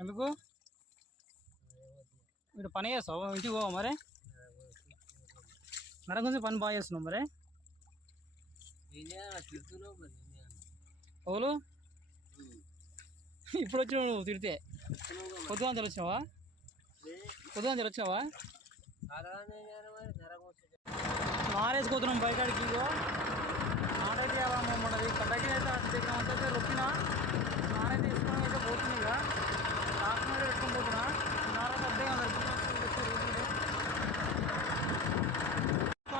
ఎందుకు ఇక్కడ పని చేస్తావు? ఇంటికి పోవా మరి? మేడం కొంచెం పని బాగా చేస్తున్నావు మరి. ఓలు ఇప్పుడు వచ్చినావు నువ్వు తిడితే? పొద్దుగా వచ్చినావా? మారేసుకుతున్నాం బయటకి. నాడైతే మనది కట్టకి అయితే దగ్గర అంతా రొప్పిన నానైతే తీసుకొని అయితే పోతుంది. ఇక లాస్ట్ మీద పెట్టుకొని పోతున్నా. నారైతే అడ్డగా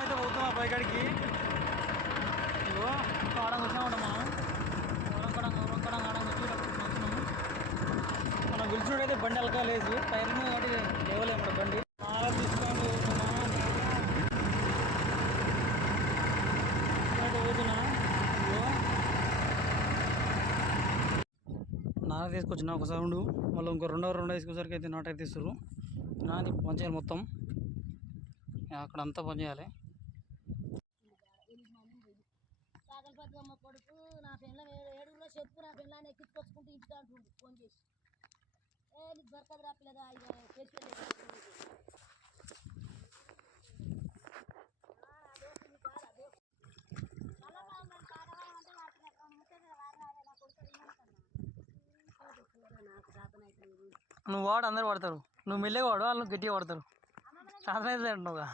అయితే పోతున్నా బయటకి. ఇగో ఆడంగా వచ్చినామంట మనం ఆడంగా వచ్చినాము. మనం పిలిచినట్టయితే బండి అలకా లేదు, టైర్ను కాబట్టి లేవలేము బండి. నారా తీసుకొని పోతున్నా. నార తీసుకొచ్చిన ఒక సౌండ్, మళ్ళీ ఇంకో రెండో తీసుకొసరికి అయితే నాటైతే తీస్తారు. నాది పని చేయాలి మొత్తం, అక్కడ అంతా పని చేయాలి. కాకలపతిమ్మ కొడుకు నా పిల్ల ఏడుగులో చెప్పు, నా పిల్లని ఎక్కించుకొచ్చుకుంటూ ఇంటికి అంటుండు ఫోన్ చేసి. నీకు దొరకదు రా పిల్లగా నువ్వు వాడు అందరు పడతారు, నువ్వు మెల్లగా వాడు వాళ్ళు గట్టిగా పడతారు. సాధన అయితే అంటున్నావుగా.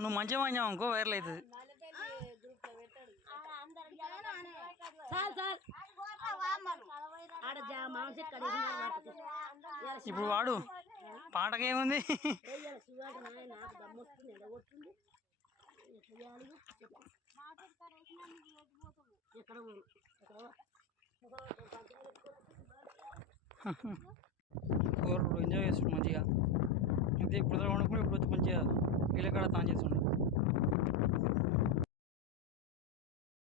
నువ్వు మంచిగా మంచిగా అనుకో వైరల్ అవుతుంది. ఇప్పుడు వాడు పాటకి ఏముంది? ఎంజాయ్ చేస్తుండు మంచిగా. అయితే ఇప్పుడు వండుకుని ఇప్పుడు వచ్చి మంచిగా వీళ్ళ కాడ తాను చేస్తుండు.